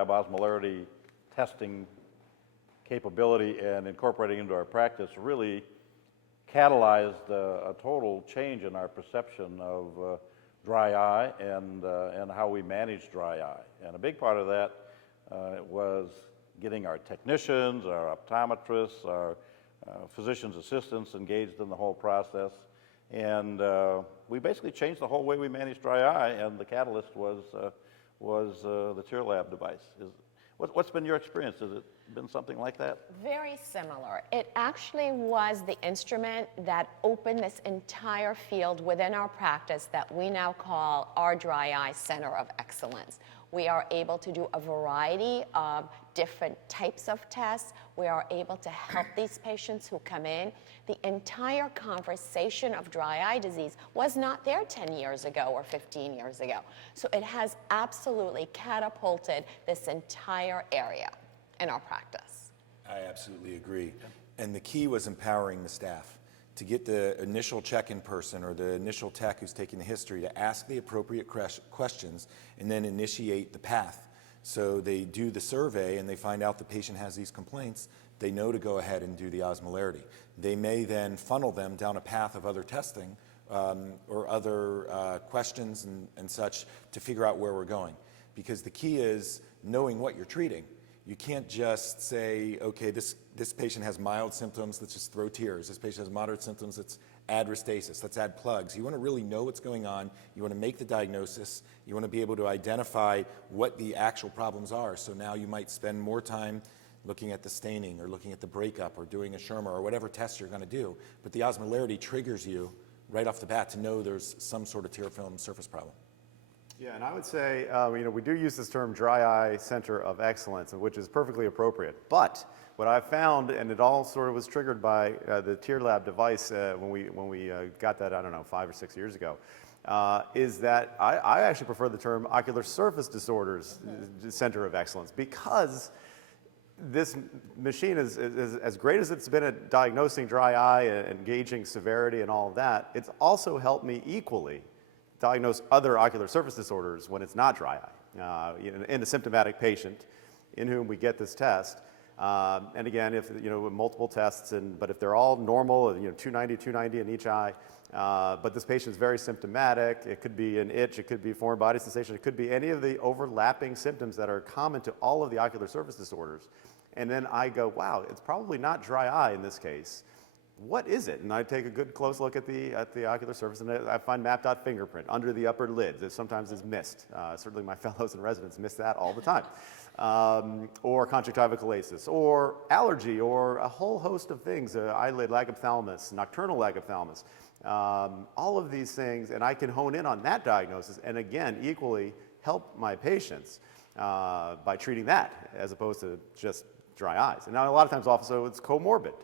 Tearlab osmolarity testing capability and incorporating into our practice really catalyzed a total change in our perception of dry eye and how we manage dry eye. And a big part of that was getting our technicians, our optometrists, our physician's assistants engaged in the whole process. And we basically changed the whole way we manage dry eye, and the catalyst was the Tearlab device. What's been your experience? Has it been something like that? Very similar. It actually was the instrument that opened this entire field within our practice that we now call our Dry Eye Center of Excellence. We are able to do a variety of different types of tests. We are able to help these patients who come in. The entire conversation of dry eye disease was not there 10 years ago or 15 years ago. So it has absolutely catapulted this entire area in our practice. I absolutely agree. And the key was empowering the staff to get the initial check-in person or the initial tech who's taking the history to ask the appropriate questions and then initiate the path. So they do the survey and they find out the patient has these complaints. They know to go ahead and do the osmolarity. They may then funnel them down a path of other testing or other questions and such to figure out where we're going. Because the key is knowing what you're treating. You can't just say, okay, this patient has mild symptoms, let's just throw tears. This patient has moderate symptoms, let's add Restasis, let's add plugs. You want to really know what's going on. You want to make the diagnosis. You want to be able to identify what the actual problems are. So now you might spend more time looking at the staining or looking at the breakup or doing a Schirmer or whatever test you're going to do. But the osmolarity triggers you right off the bat to know there's some sort of tear film surface problem. Yeah, and I would say, we do use this term dry eye center of excellence, which is perfectly appropriate. But what I found, and it all sort of was triggered by the Tearlab device when we got that, I don't know, 5 or 6 years ago, is that I actually prefer the term ocular surface disorders center of excellence, because this machine is as great as it's been at diagnosing dry eye and gauging severity and all of that, it's also helped me equally diagnose other ocular surface disorders when it's not dry eye in a symptomatic patient in whom we get this test. And again, if multiple tests, but if they're all normal, 290 in each eye, but this patient's very symptomatic, it could be an itch, it could be foreign body sensation, it could be any of the overlapping symptoms that are common to all of the ocular surface disorders. And then I go, wow, it's probably not dry eye in this case. What is it? And I take a good close look at the ocular surface, and I find mapped out fingerprint under the upper lid that sometimes is missed. Certainly my fellows and residents miss that all the time. Or conjunctival chalasis, or allergy, or a whole host of things, eyelid lagophthalmos, nocturnal lagophthalmos, all of these things, and I can hone in on that diagnosis, and again, equally help my patients by treating that, as opposed to just dry eyes. And now a lot of times also it's comorbid.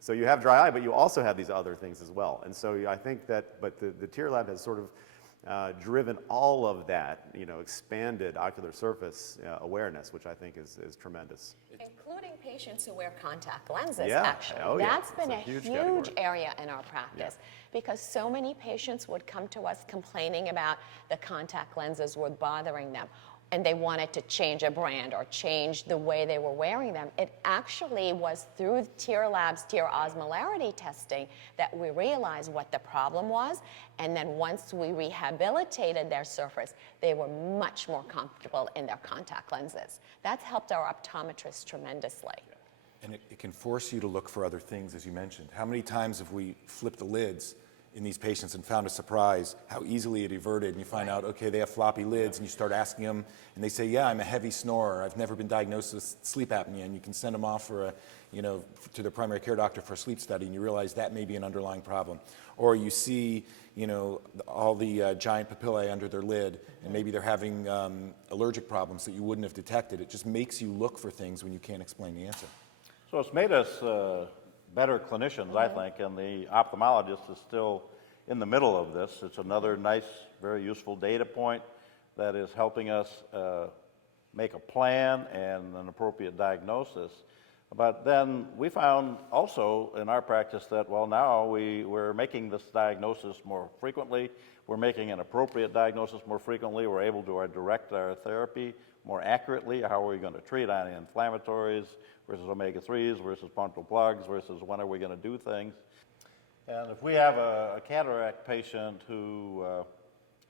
So you have dry eye, but you also have these other things as well. And so I think that, but the Tearlab has sort of driven all of that, expanded ocular surface awareness, which I think is tremendous. Including patients who wear contact lenses, Yeah. actually. Oh, yeah. That's been a huge category. area in our practice, because so many patients would come to us complaining about the contact lenses were bothering them, and they wanted to change a brand or change the way they were wearing them. It actually was through Tearlab's tear osmolarity testing that we realized what the problem was, and then once we rehabilitated their surface, they were much more comfortable in their contact lenses. That's helped our optometrists tremendously. And it can force you to look for other things, as you mentioned. How many times have we flipped the lids in these patients and found a surprise, how easily it everted, and you find out, okay, they have floppy lids, and you start asking them, and they say, yeah, I'm a heavy snorer, I've never been diagnosed with sleep apnea, and you can send them off for to their primary care doctor for a sleep study, and you realize that may be an underlying problem. Or you see, all the giant papillae under their lid, and maybe they're having allergic problems that you wouldn't have detected. It just makes you look for things when you can't explain the answer. So it's made us better clinicians, I think, and the ophthalmologist is still in the middle of this. It's another nice, very useful data point that is helping us make a plan and an appropriate diagnosis. But then we found also in our practice that, well, now we're making this diagnosis more frequently. We're making an appropriate diagnosis more frequently. We're able to direct our therapy more accurately? How are we going to treat anti-inflammatories versus omega-3s versus punctal plugs versus when are we going to do things? And if we have a cataract patient who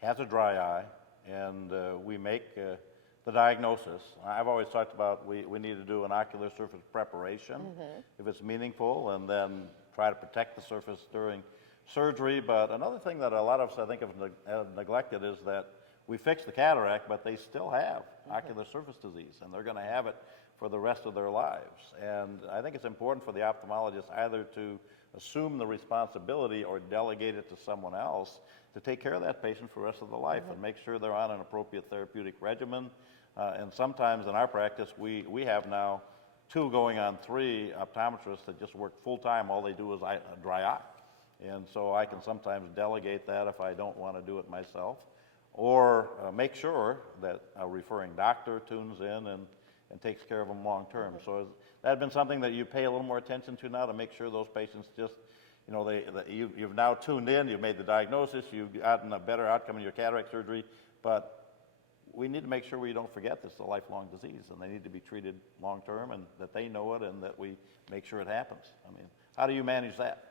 has a dry eye and we make the diagnosis, I've always talked about we need to do an ocular surface preparation if it's meaningful, and then try to protect the surface during surgery. But another thing that a lot of us I think have neglected is that we fix the cataract, but they still have ocular surface disease, and they're going to have it for the rest of their lives. And I think it's important for the ophthalmologist either to assume the responsibility or delegate it to someone else to take care of that patient for the rest of their life and make sure they're on an appropriate therapeutic regimen. And sometimes in our practice, we have now 2 going on 3 optometrists that just work full-time. All they do is dry eye. And so I can sometimes delegate that if I don't want to do it myself, or make sure that a referring doctor tunes in and takes care of them long-term. So has that been something that you pay a little more attention to now to make sure those patients just, you know, you've now tuned in, you've made the diagnosis, you've gotten a better outcome in your cataract surgery, but we need to make sure we don't forget this is a lifelong disease, and they need to be treated long-term, and that they know it, and that we make sure it happens. I mean, how do you manage that?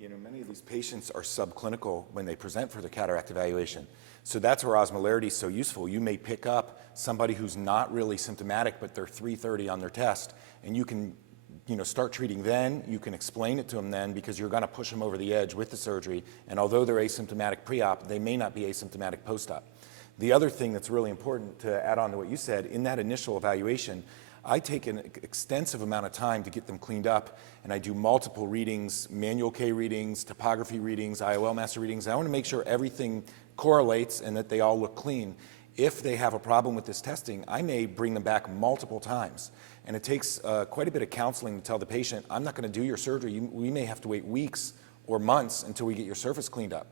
You know, many of these patients are subclinical when they present for the cataract evaluation. So that's where osmolarity is so useful. You may pick up somebody who's not really symptomatic, but they're 330 on their test, and you can, you know, start treating then. You can explain it to them then, because you're going to push them over the edge with the surgery. And although they're asymptomatic pre-op, they may not be asymptomatic post-op. The other thing that's really important to add on to what you said, in that initial evaluation, I take an extensive amount of time to get them cleaned up, and I do multiple readings, manual K readings, topography readings, IOL master readings. I want to make sure everything correlates and that they all look clean. If they have a problem with this testing, I may bring them back multiple times. And it takes quite a bit of counseling to tell the patient, I'm not going to do your surgery. We may have to wait weeks or months until we get your surface cleaned up.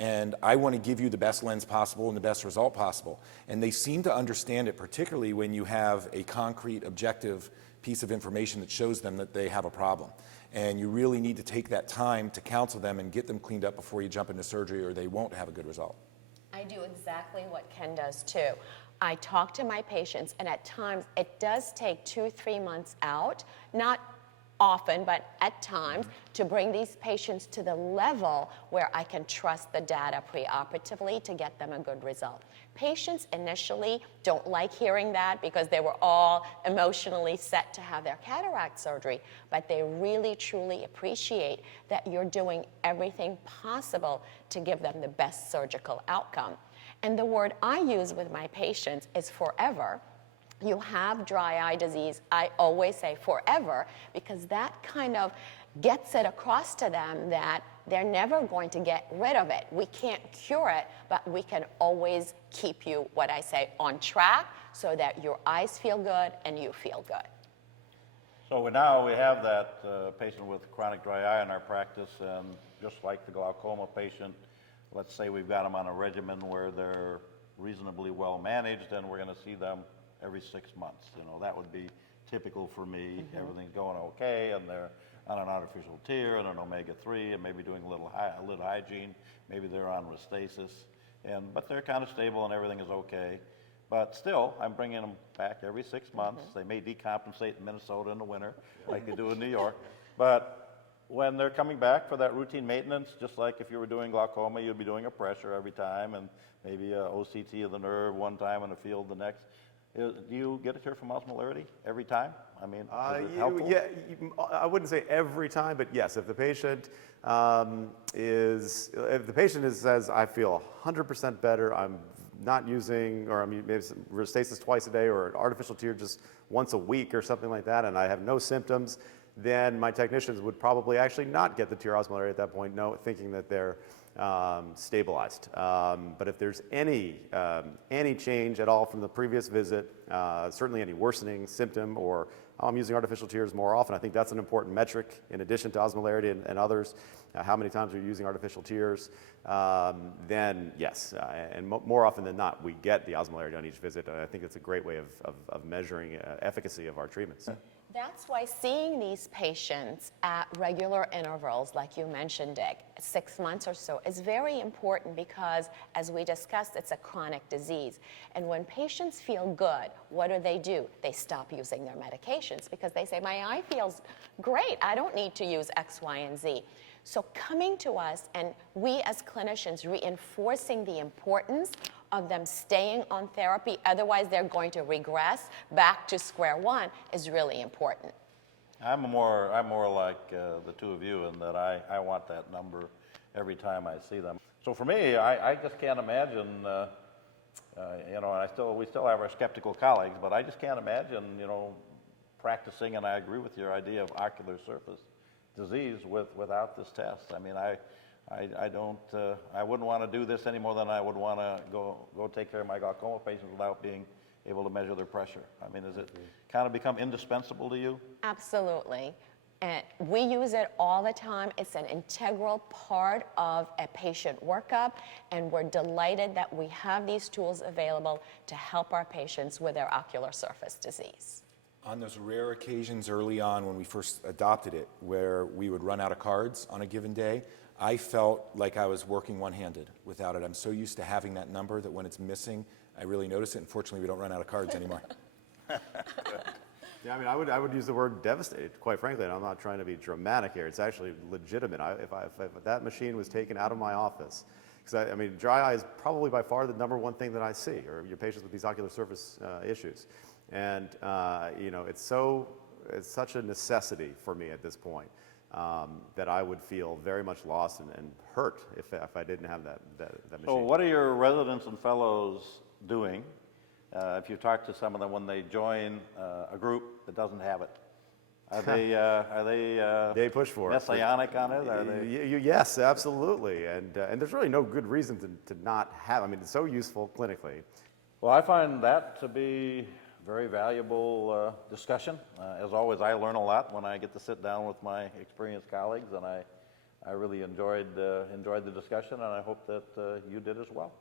And I want to give you the best lens possible and the best result possible. And they seem to understand it, particularly when you have a concrete, objective piece of information that shows them that they have a problem. And you really need to take that time to counsel them and get them cleaned up before you jump into surgery, or they won't have a good result. I do exactly what Ken does too. I talk to my patients, and at times it does take 2-3 months out, not often, but at times, to bring these patients to the level where I can trust the data preoperatively to get them a good result. Patients initially don't like hearing that because they were all emotionally set to have their cataract surgery, but they really truly appreciate that you're doing everything possible to give them the best surgical outcome. And the word I use with my patients is forever. You have dry eye disease, I always say forever, because that kind of gets it across to them that they're never going to get rid of it. We can't cure it, but we can always keep you, what I say, on track so that your eyes feel good and you feel good. So now we have that patient with chronic dry eye in our practice, and just like the glaucoma patient, let's say we've got them on a regimen where they're reasonably well managed, and we're going to see them every 6 months. You know, that would be typical for me. Everything's going okay, and they're on an artificial tear and an omega-3, and maybe doing a little lid hygiene. Maybe they're on Restasis, but they're kind of stable and everything is okay. But still, I'm bringing them back every 6 months. They may decompensate in Minnesota in the winter, like they do in New York. But when they're coming back for that routine maintenance, just like if you were doing glaucoma, you'd be doing a pressure every time, and maybe a OCT of the nerve one time and a field the next. Do you get a cure from osmolarity every time? I mean, is it helpful? Yeah, I wouldn't say every time, but yes, if the patient says, I feel 100% better, I'm not using, or I'm maybe Restasis twice a day, or an artificial tear just once a week or something like that, and I have no symptoms, then my technicians would probably actually not get the tear osmolarity at that point, thinking that they're stabilized. But if there's any change at all from the previous visit, certainly any worsening symptom, or I'm using artificial tears more often, I think that's an important metric in addition to osmolarity and others, how many times you're using artificial tears, then yes, and more often than not, we get the osmolarity on each visit, and I think it's a great way of measuring efficacy of our treatments. That's why seeing these patients at regular intervals, like you mentioned, Dick, 6 months or so, is very important because, as we discussed, it's a chronic disease. And when patients feel good, what do? They stop using their medications because they say, my eye feels great. I don't need to use X, Y, and Z. So coming to us and we as clinicians reinforcing the importance of them staying on therapy, otherwise they're going to regress back to square one, is really important. I'm more like the two of you in that I want that number every time I see them. So for me, I just can't imagine, you know, and we still have our skeptical colleagues, but I just can't imagine, you know, practicing, and I agree with your idea of ocular surface disease without this test. I mean, I wouldn't want to do this any more than I would want to go take care of my glaucoma patients without being able to measure their pressure. I mean, is it kind of become indispensable to you? Absolutely. And we use it all the time. It's an integral part of a patient workup, and we're delighted that we have these tools available to help our patients with their ocular surface disease. On those rare occasions early on when we first adopted it, where we would run out of cards on a given day, I felt like I was working one-handed without it. I'm so used to having that number that when it's missing, I really notice it. Unfortunately, we don't run out of cards anymore. Yeah, I mean, I would use the word devastated, quite frankly, and I'm not trying to be dramatic here. It's actually legitimate. If that machine was taken out of my office, because I mean, dry eye is probably by far the number one thing that I see, or your patients with these ocular surface issues. And, you know, it's such a necessity for me at this point that I would feel very much lost and hurt if I didn't have that machine. So what are your residents and fellows doing if you talk to some of them when they join a group that doesn't have it? Are they they push for messianic on it? Are they? Yes, absolutely. And there's really no good reason to not have. I mean, it's so useful clinically. Well, I find that to be very valuable discussion. As always, I learn a lot when I get to sit down with my experienced colleagues, and I really enjoyed the discussion, and I hope that you did as well.